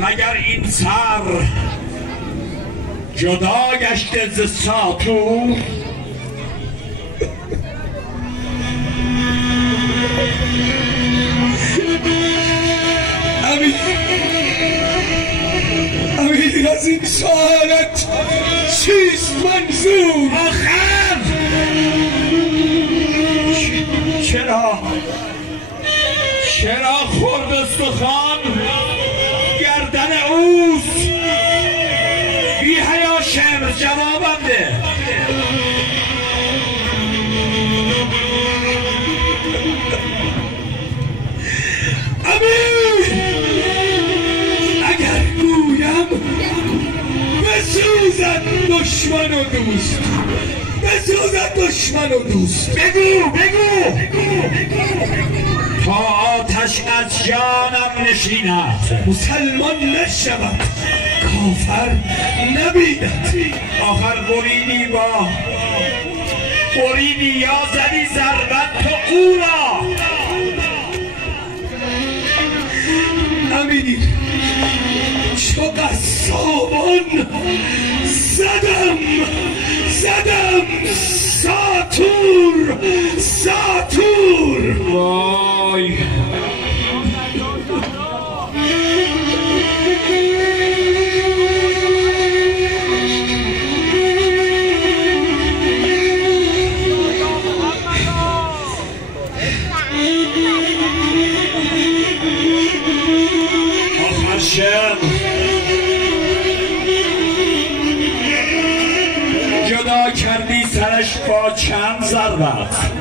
مگر این سر جدا گشته ز ساطور؟ امیر از این سوالت چیست منظور؟ آخر چرا خورد استخوان گردن اوست؟ بی حیا شمر جوابم ده. امیر اگر گویم بسوزد دشمن و دوست، بسوزد دشمن و دوست. بگو تا آتش از جانم نشیند مسلمان نشود کافر نبیند. آخر بریدی یا زدی ضربت تو او را. امیر چو قصابان زدم ساطور. وای جدا کردی سرش با چند ضربت.